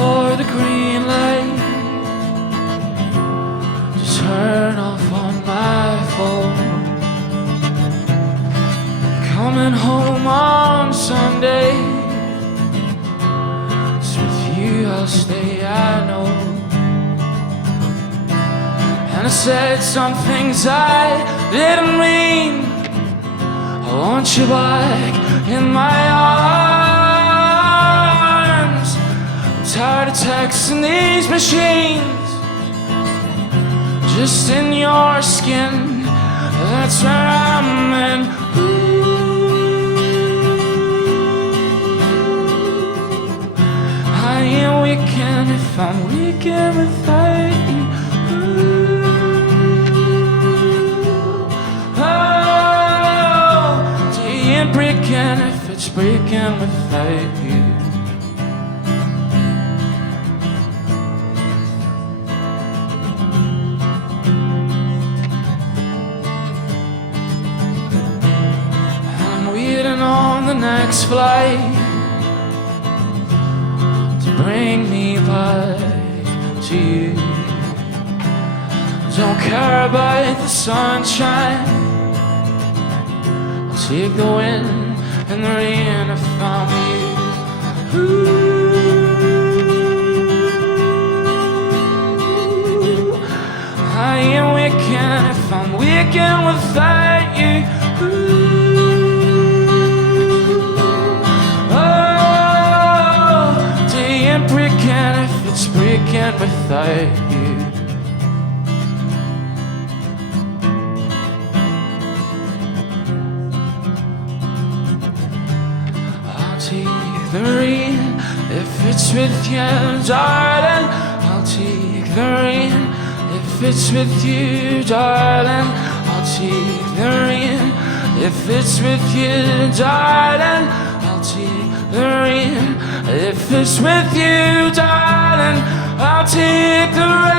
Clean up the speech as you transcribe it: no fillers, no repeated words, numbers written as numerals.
for the green light to turn off on my phone. Coming home on Sunday, it's with you I'll stay, I know. And I said some things I didn't mean. I want you back in my arms. I'm tired of texting these machines. Just in your skin, that's where I'm in. I ain't weekend if I'm weekend without you. Breaking if it's breaking without you. I'm waiting on the next flight to bring me back to you. Don't care about the sunshine, take the wind and the rain to find you. Ooh, I ain't waking if I'm waking without you. Ooh, oh, day ain't breaking if it's breaking without you. Take the rain if it's with you, darling. I'll take the rain if it's with you, darling. I'll take the rain if it's with you, darling. I'll take the rain if it's with you, darling. I'll take the rain.